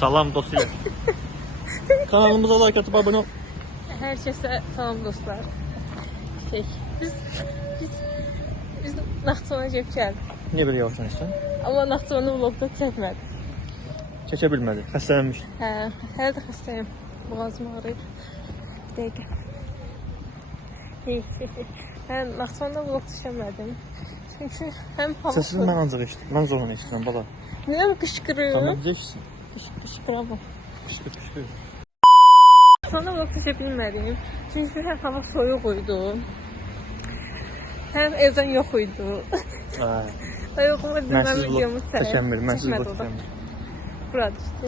Salam dostlar. Kanalımıza like atıp abone ol. Herkese salam dostlar. Biz Naxçıvana gedib gəldik. Niye böyle yavaş danışsan? Amma Naxçıvanı vlogda çəkmədim. Çəkə bilmədi. Xəstələnmiş. Hələ də xəstəyim. Boğazım ağrıyır. Bir dəqiqə. Mən Naxçıvanda vlog çəkmədim. Çünki həm hava Səsini mən ancaq eşitdim. Mən zorla eşitdim bala. Niyə qışqırır? Tamam bizə eşitsin. Qışqıramam. Qışqır. Sonra vlog çəkə bilmədim. Çünki həm hava soyuq idi. Həm evdən yox idi. Və yoxuma mən videomu çəkmədim. Mənsiz vlog çəkmədim. Burada işte.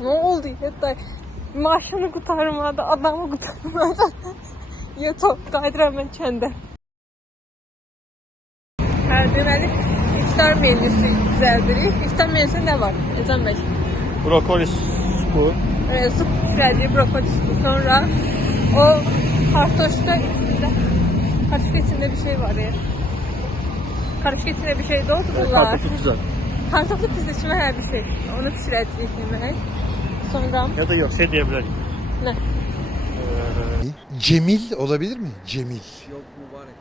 Ne oldu ya? Maşını kurtarmadı, adamı kurtarmadı. Yoto, qaydıram mən kəndə. Deməli, iftar menüsü düzəldirik. İftar menüsü nə var? Ecem bəy. Brokoli supu. Su pişirəcək, brokoli supu. Sonra o kartoşka içinde bir şey var ya. Karışka içinde bir şey doldururlar. Kartoflu pizza. Kartoflu pizza içinde her bir şey. Onu pişirəcək yemək. Sonra... Ya da yok şey diyebilirim. Ne? Cemil olabilir mi? Cemil. Yok mübarek.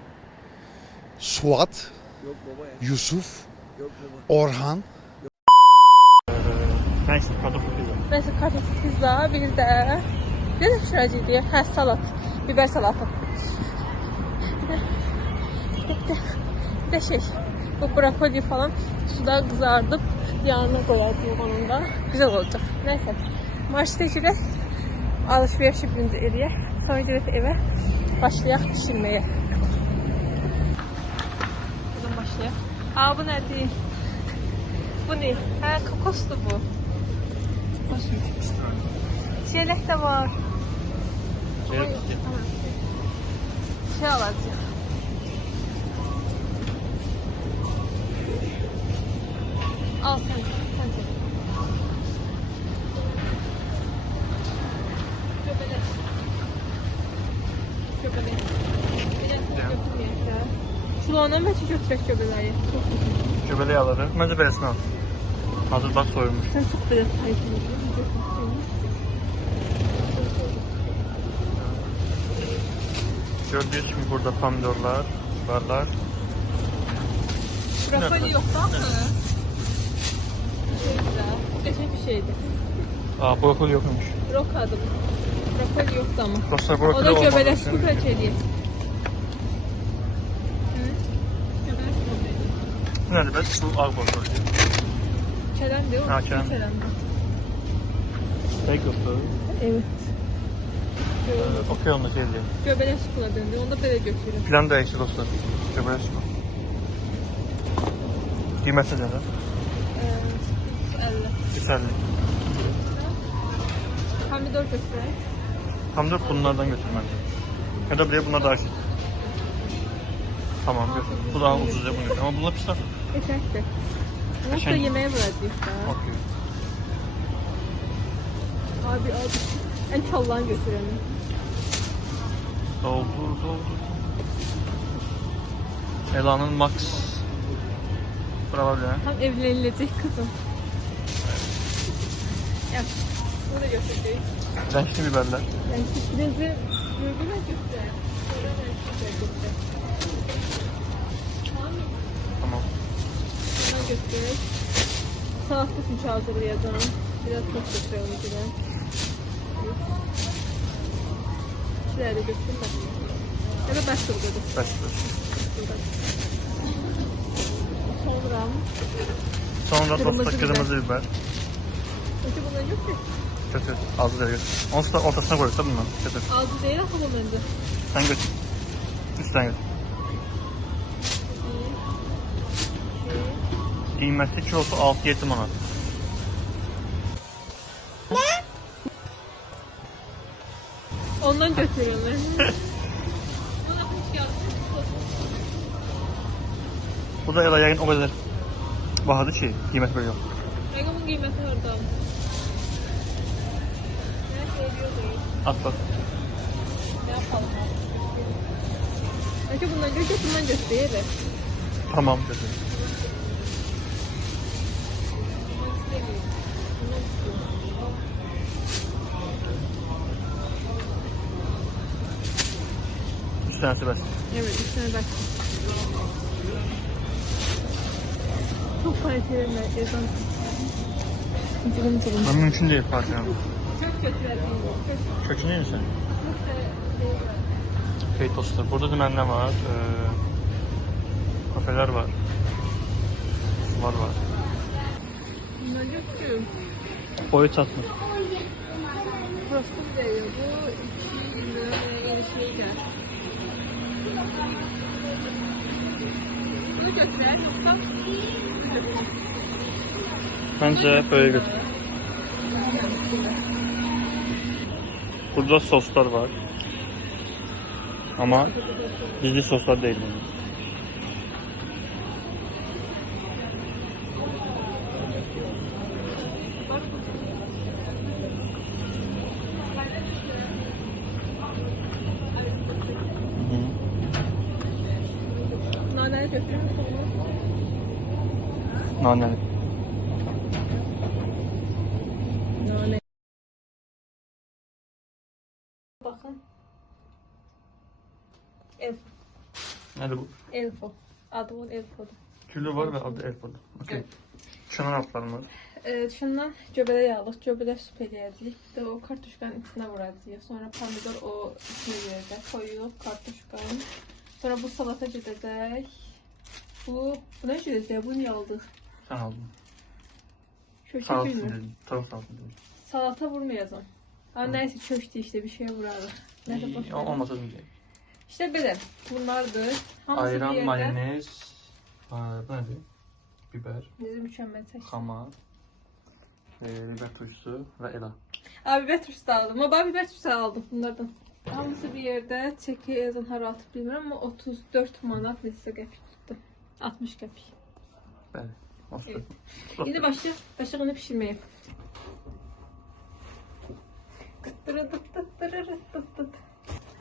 Suat. Yok baba ya. Yusuf. Yok baba. Orhan. Ben işte kartoflu pizza. Neyse kartoflu pizza bir de... Ne de pişirəcək diye? Hə, salat. Biber salatı. Bir de şey... Bu brokoli falan suda kızardıp yanına koyardım onun da. Güzel olacak. Neyse. Marşta göre alışveriş birinci eliye. Sonra girip eve başlayaq pişirmeye. Buradan başlayaq. Aa bu ne değil? Bu ne? Ha kokoslu bu. Çeyrek de var. Şey alacağız. Al sen. Göbelek. Şulandan belki götürək göbeleği. Göbeleği alırıq. Məncə beləsini al. Hazır bak soyulmuş. Sen çok böyle sayısın. Gördüğünüz gibi burada pomidorlar, biberler. Brokoli yok da mı? Geçen bir şeydi. Aa brokoli yokmuş. Brokoli. Brokoli yoktu ama. Dostlar O brokoli da olmadı. göbelek su kaçırıyor. Nerede be? Bu ağ brokoli. Çelen değil mi? Ha, çelen. Steak yostu. Evet. Okey olma şey diye. Göbelek sukuna döndü. Onu da böyle götürüyor. Plan değişti dostlar. Göbelek su. Kıymetli nedir? 50. 150. Pomidor götürək. Pomidor bunlardan götürmem. Ya da buraya bunlar daha eşit. Tamam götür. Bu daha ucuz ya bunu götür. Ama bunlar pisler. Geçəkdir. Onu da Geçen- yemeğe vuracağıq da. Okey. Abi en çallan götürelim. Doldur. Ela'nın Max. Bravo bile. Tam evlenilecek kızım. Yap. Bunu da götürecek. Renkli biberler. Yani birinci Gürgün'e götürecek. Sonra renkli götürecek. Tamam. Bundan götürecek. Salata için hazırlayacağım. Biraz çok götürelim biraz. Şuraya da götürün de. Ya da başka bir götür. Başlıyor. Sonra Sonra Kırmızı dostlar biber. kırmızı biber. Peki bunlar yok ki. Götür. Ağzı da götür. Onu da ortasına koyursa bundan. Götür. Ağzı değil ama önce. Sen götür. Üstten götür. Kıymetli kilosu 6-7 manat. Ondan götürüyorlar. Bana hoş geldin. Bu da Ela yayın o kadar bahadır ki kıymet veriyor. Megamın kıymeti orada. Ne söylüyor değil. At bak. Ne yapalım? Belki bundan gösterir. Tamam dedi. Üç tanesi bas. Evet, üstüne bak. Çok kaliteli merkezden. Cıvım. Ben mümkün değil Fatih Hanım. Çok kötüler değil. Kökünü yiyin sen. Çok Feytos'ta. Burada dümenle var. Kafeler var. Sular var. bunlar yok ki. Boyut atmış. Burası bir değil. Bu 2 lira erişeyken. Bunu götürer yoksa Bence böyle götür. Burada soslar var. Ama gizli soslar değil bunlar. naneye götürür müsün bunu? Naneli. Nane. Bakın. Elfo. Nerede bu? Elfo. Adımın Elfo'du. Külü var ve adı Elfa'da. Okey. Evet. Şunun altlarımız. Şundan göbele yağlıq, göbele süp eləyəcəyik. Bir də o kartuşkanın içinə vuracağıq. Sonra pomidor o içinə verəcək. Koyuq kartuşkanın. Sonra bu salata gedəcək. Bu ne gedəcək? Bunu yaldıq. Sen aldın. Köşe Sağ olsun bilmir. dedim. Tavuk sağ olsun dedim. Salata vurmayacağım. Ama neyse köştü işte bir şeye vurarıq. Nəsə boş ver. Olmasa demeyecek. İşte belə. Bunlardır. Hamısı bir Ayran, yerdə. mayonez, bu nedir? Biber, Bizi mükemmel çək. hamar, biber turşusu ve ela. Abi biber turşusu da aldım. Ama ben biber turşusu aldım bunlardan. Hamısı bir yerde çeki yazan hara atıb bilmirəm ama 34 manat neçə qəpik tutdu. 60 qəpik. Bəli. Olsun. Evet. Şimdi başlayaq onu pişirməyə.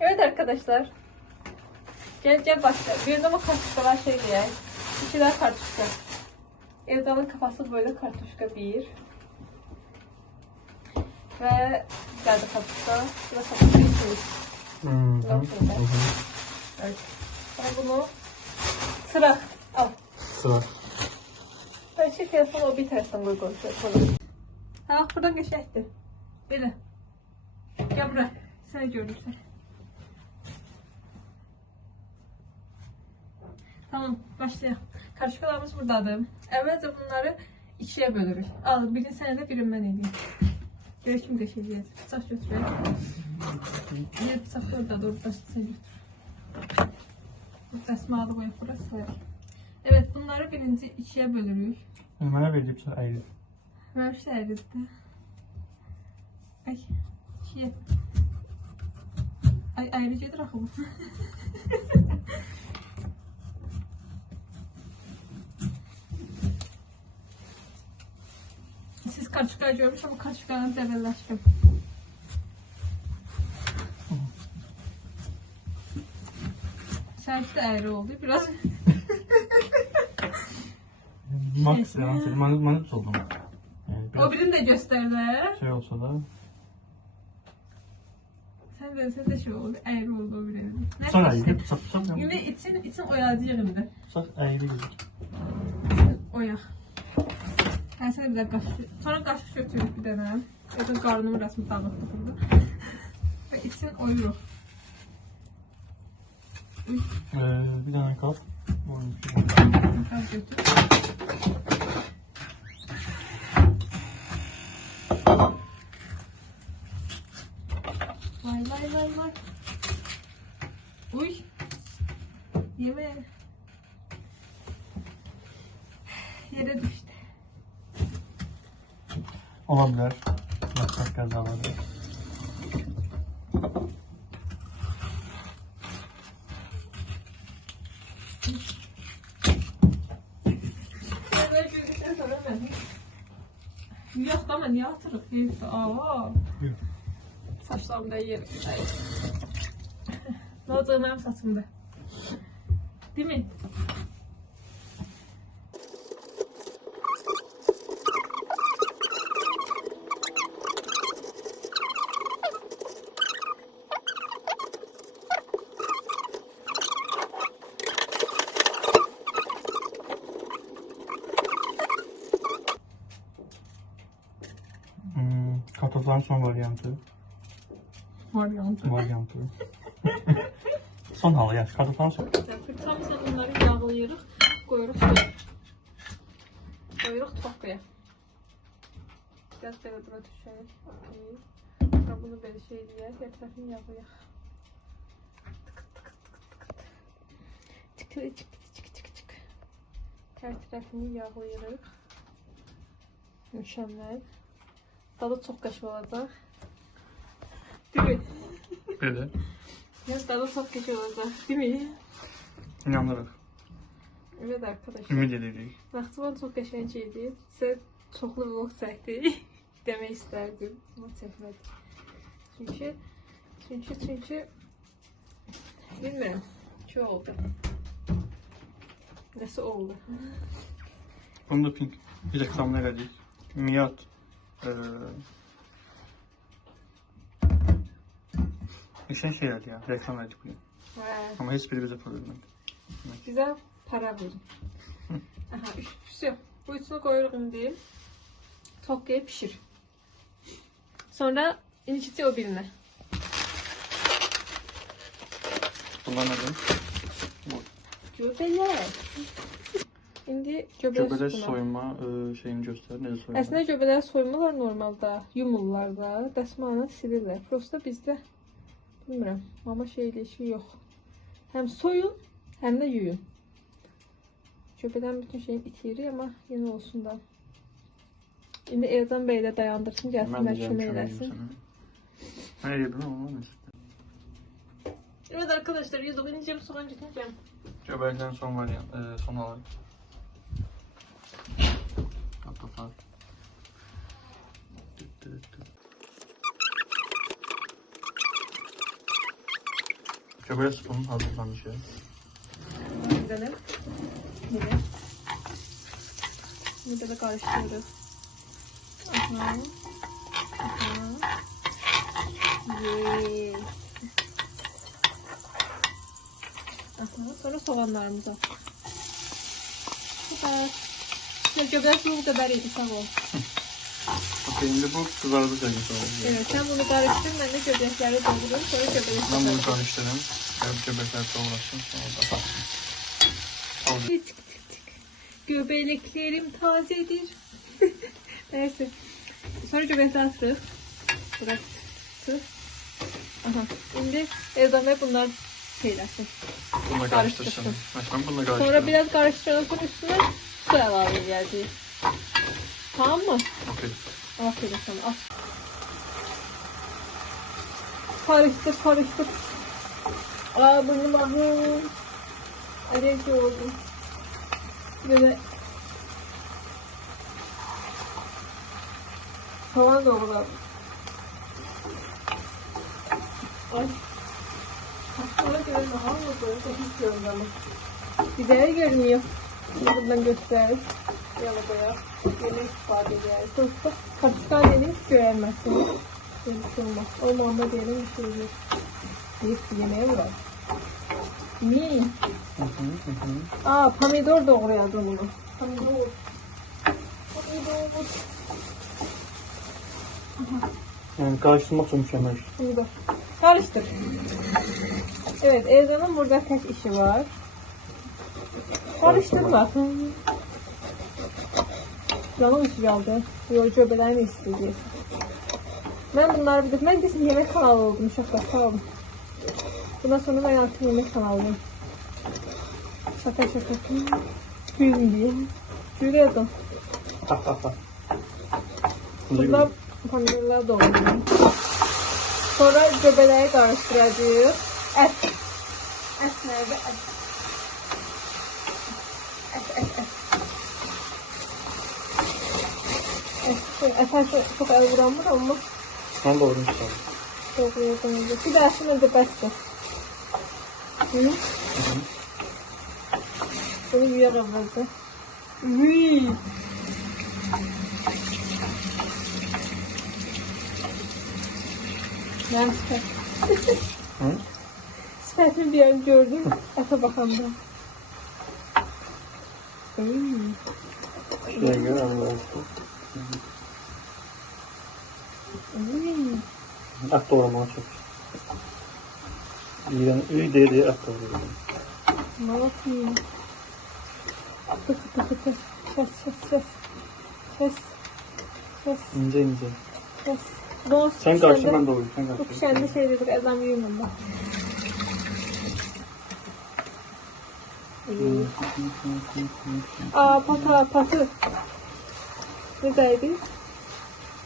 Evet arkadaşlar. Gel başla. Bir zaman kartuşkalar şey diye. İçiler kartuşka. Evdalın kafası böyle kartuşka bir. Ve güzel de kartuşka. Burası kartuşka içmiş. Evet. Sonra bunu sıra al. Sıra. Ben şey telefonu o bir taraftan koy. Ha bak buradan geçecekti. Böyle. Gel buraya. Sen görürsen. Tamam başlayalım. Karışıklarımız buradadır. Əvvəlcə bunları ikiye bölürük. Al birini sənə də birini mən edeyim. Görək kim qəşəngdir. Bıçaq götürək. Bir bıçaq oradadır. Orada sən götür. Bu dəsmalı qoyaq bura sayaq. Evet bunları birinci ikiye bölürük. Mənə verdiyi bir şey ayrı. Ver işte ərizdə. Ay. İkiye. Ay ayrı gedir axı bu. Siz karışıklar görmüş ama karışıklarını devrelaştım. Servis de ayrı oldu biraz. Max yani manit oldum. Yani O birini de gösterdi. şey olsa da. Sen de şey oldu, ayrı oldu o birini. Bıçak ayrı. Bıçak. Yine için oyalacak şimdi. Bıçak ayrı gelir. Oya. Ben sana bir de kaşık. Sonra kaşık götürüp bir tane. Ya da karnımı resmi dağıttı burada. Ve için oyuyor. Bir tane kap. Al götür. Vay. Uy. Yeme. Yere düştü. Olabilir. Yaprak kazaları. Böyle gördükten sonra ben yok ama niye atırık değil. Aa. Yok. Saçlarımda yerim. Ne olacak benim saçımda? Değil mi? Kartofların son varyantı. Varyantı. Son halı yani. Kartofların son. Fırçamızla bunları yağlayırıq, qoyuruq şöyle. Qoyuruq topkaya. Biraz belə bura düşərik. Okey. Sonra bunu belə şey eləyək, ətrafını yağlayaq. Tıkılı çık çık çık çık. Hər tərəfini yağlayırıq. Mükəmməl. Dadı çox qəşəng olacaq. Değil mi? Böyle. Ya dadı çox qəşəng olacaq, değil mi? İnanırıq. Evet arkadaşlar. Ümid edirik. Naxçıvan çox qəşəng idi. Sizə çoxlu vlog çəkdik. Demək istərdim. Amma çəkmədim. Çünki bilmirəm. Ki oldu. Nəsə oldu. Bunu da pink reklamına elədik. Miyat. İşten şey geldi ya. Reklam verdik bugün. Hə, Ama hiçbiri bize para vermedi. bizə para verin. Aha, üstü. Bu üçünü qoyuruq indi. Tokkaya pişir. Sonra inicisi o birinə. Bunlar nedir? Göbələk. İndi göbələk Göbələk soyma. soyma şeyini göster. Necə soyma? Əslində göbələk soymurlar normalda, yumurlar da, dəsmalla silirlər. Prosta bizdə bilmirəm, amma şey eləyişi yox. Həm soyun, həm də yuyun. Göbələn bütün şeyini itirir, amma yenə olsun da. İndi Elzan bəy də dayandırsın, gəlsinlər kömək eləsin. Ben yedim ama neyse. Evet arkadaşlar, yediğince soğan getireceğim. Göbələklərin son varyantı. Son halı. Kartoflar. Göbələk sütunun hazırlanışı. Gidelim. Gidelim. Burada da karıştırıyoruz. Aha. Aha. Yeee. Aha. Sonra soğanlarımızı attık. Süper. Göbek bu kadar iyi. Sağ ol. Okey, şimdi bu kızardı sevgisi oldu. Evet, sen bunu karıştır. Ben de göbekleri doldururum. Sonra göbekleri Ben bunu koyarım. karıştırayım. Göbekler soğulasın. Sonra da Çık çık çık. Göbeklerim tazedir. Neyse. Sonra göbekleri attık. Bıraktık. Aha. Şimdi Elzan Bey bunlar şeylersin. bununla karıştırsın. Baştan bununla karıştıralım. Sonra biraz karıştıralım üstüne su ilave edeceğiz. Tamam mı? Okey. Aferin sana. Al. Karıştır karıştır. Aa burnum ağrıyor. Alerji oldum. Böyle soğan doğradım. Ay. Sonra göre daha mı böyle hiç görmüyorum. Güzel görünüyor. Şimdi ben göstereyim. Yalı boya. Yemek ifade eder. Sonuçta kaçkan yemek göremezsiniz. Yemek olmaz. Olmanda diyelim bir şey yok. Bir yemeğe uğrar. Niye? Aa pomidor doğrayalım bunu. Pomidor. Pomidor. Yani karıştırmak çok mükemmel. Pomidor. Karıştır. Evet, Elzan'ın burada tek işi var. Karıştır bak. Canım sıcaldı. Yorucu öbelerini isteyeceğiz. Ben bunları bildim. Ben de yemek kanalı oldum uşaklar. Sağ olun. Bundan sonra ben artık yemek kanalıyım. Şaka şaka. Gülün diye. Gülüyordum. Burada pomidorlar doğruyorum. Sonra göbeleri karıştıracağız. Et. Et nerede? Et. Efendim çok el vuranmır ama Son doğru işte. doğruyordum. Bir de aslında da bastı. Hı? Bunu güya kavruldu. Uy. Ben süper. Süperini bir an gördüm. Ata bakanda. Şuraya göre anlarsın. At doğramaya çalış. İyi diye at doğramaya. Malakıyım. Kıtı kıtı. Kes. İnce ince. Kes. Dost, Sen karşı ben doğru. Sen bu karşı. pişende şey dedik, adam yiyeyim ben. Aa, patı. Neredeydi?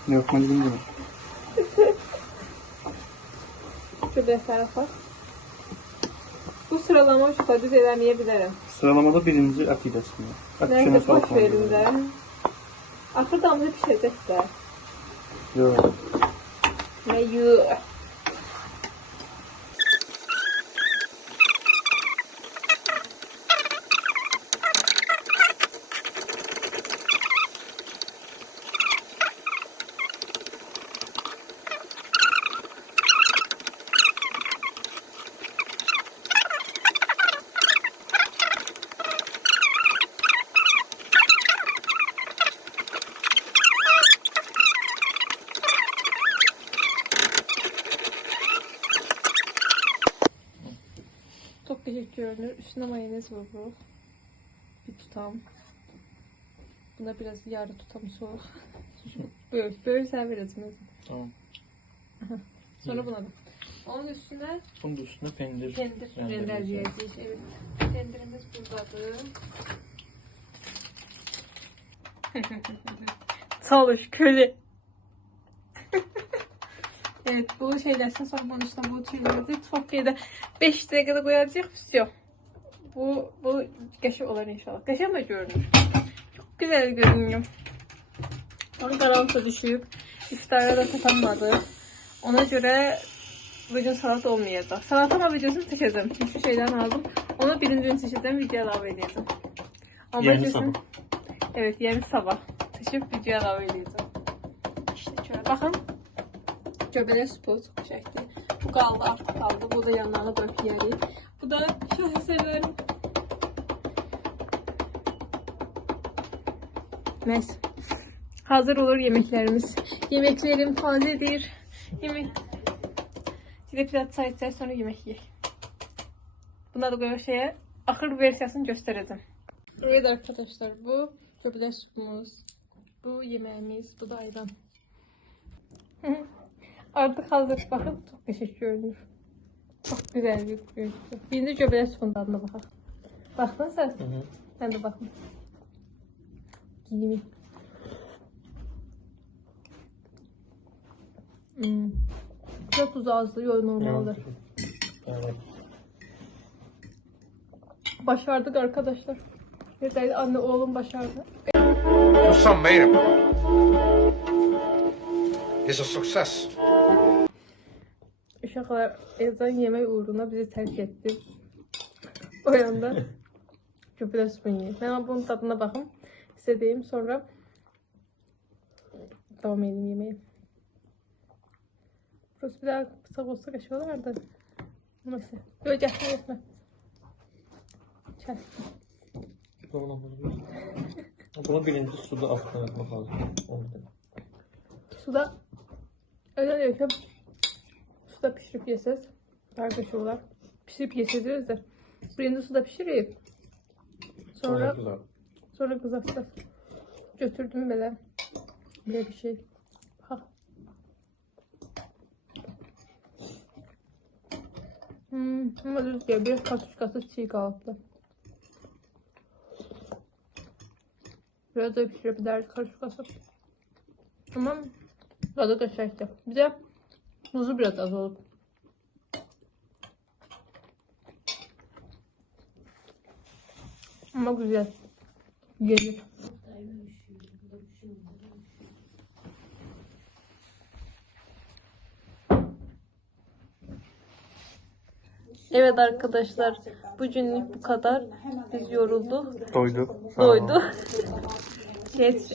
Yok ben bilmiyorum. Şurada taraf var. Bu sıralama şu kadar düz edemeyebilirim. Sıralamada birinci at idesinde. At Neyse pişene boş verin de. Atı damla pişecek de. Yok. Ne yuh. Çok teşekkür ederim. Üstüne mayonez vurdu. Bir tutam. Buna biraz yarı tutam soğuk. Böyle severiz mi? Tamam. Sonra buna da. Onun üstüne Bunun da üstüne pendir. rendeleyeceğiz. Evet. Pendirimiz buradadır. Çalış köle. Evet, bu şeylersin sonra bunun üstüne bu tüyleri Türkiye'de 5 dakikada koyacağız. Все. Bu qəşəng olar inşallah. Qəşəng mi görünür? Çok güzel görünüyor. Ama karanlıkta düşüp iftara da tutamadı. Ona göre bugün salat olmayacak. Salat ama videosunu çekeceğim. Çünkü şeyden aldım. Onu birinci gün çekeceğim. Video ilave edeceğim. Ama Yeni videosunu... sabah. Evet, yeni sabah. Çekip video ilave edeceğim. İşte şöyle bakın. Göbələk supu çox qəşəngdir. Bu qaldı, artıq qaldı. Bu da yanlarına qoyub yeyərik. Bu da şahesərlərim. Neyse. Hazır olur yemeklerimiz. Yemeklerim tazedir. Yemek. Gidip biraz çay içer sonra yemek yiyek. Buna da koyup şeye axır versiyasını göstereceğim. Evet arkadaşlar, bu göbələk supumuz. Bu yemeğimiz, bu da ayran. Artık hazır. Bakın çok teşekkür görünür. Çok güzel bir görüntü. Birinci göbələk supunun tadına bakalım. Baktın sen? Hı. Ben de bakın. Giyimi. Çok tuzu azdı. Yok normaldir. Evet. Başardık arkadaşlar. Yeter, anne oğlum başardı. Some made him. He's a success. Uşaqlar Elcan yemək uğruna bizi tərk etdi. O yanda göbələk supunu yiyir. Ben bunun tadına bakım. İstediğim sonra devam edeyim yemeğe. Burası bir daha kısa olsa qəşəng olardı. Neyse. Böyle gətirmə. Kəsdim. Bunu birinci suda altına yapmak lazım. Suda öyle yapıp suda pişirip yeseniz daha güzel olur. Pişirip yeseniz de birinci suda pişirip sonra kızartacağız. Götürdüm böyle bir şey. Ha. Ama düz diye bir kaçuşkası çiğ kalıplı. Biraz da pişirebiliriz kaçuşkası. Ama tadı kaçacaktı. Bir de tuzu biraz az olup. Ama güzel. Gelir. Evet arkadaşlar, bugünlük bu kadar. Biz yorulduk, Doyduk. Sağ olun. doyduk.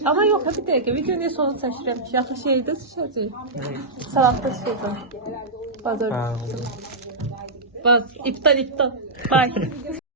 Ama yok, bir dakika, videonun sonu seçirəm. Yaxın şeydə seçəcəyik. Salatda seçəcəm. Bazar. Ha, Baz, iptal. Bye.